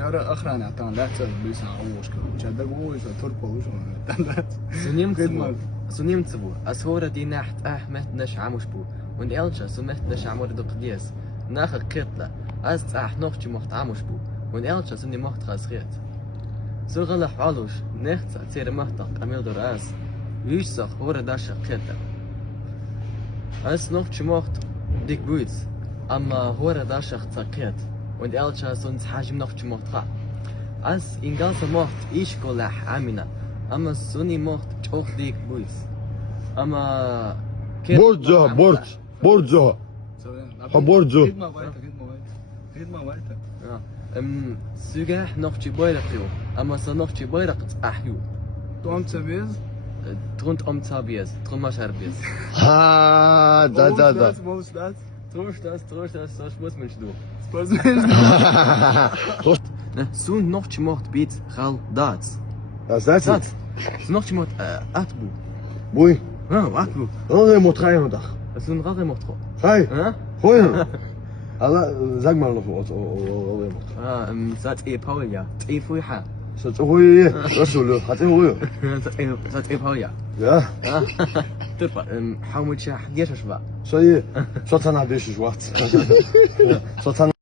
Ara охрана там лацаа бийсэн авуушка. Чадаагүй шүү турбоо шүү. So nimmt sie wohl. Als Hora die Nacht, mit nicht Amusbu. Und Elcha, so mit nicht Amor do Qdies. Nachher Kirtla. Als noch die Macht Amusbu. Und Elcha sind die Macht rasiert. So galach Alush, nichts als ihre Macht Amir do Ras. Wie sag Hora Dasha Kirtla. Als noch die Macht dick Woods. Aber Hora Dasha Zakert. Und Elcha sonst Hajim noch die Macht. Als in ganzer Macht ich golach Amina. Ama Sunni macht auch dick Buis. Ama Borzo. Borzo. Red mal weiter. Ja. Sogar noch die Beirach. Ama so noch die Beirach ahju. Du am Zaviz? Drund Zaviz, drum Masharbis. Ha, da. Wo ist das? Trost das muss man du. Was ist Ne, so noch die Macht bit Gal Dats. Was ist das? So noch die Macht Atbu. Boei. Ja, Atbu. Oh, moet rijden vandaag. Das ist ein Rare Macht. Hey, Ja? goeie. Sag mal noch wat. Zat Paul ja. Fuiha. Zat goeie. Dat is wel. Gaat heel goeie. Zat Paul ja. Ja. ترفع حاول تشاح ديش شباب Zo je. Zat aan deze zwart. Zat aan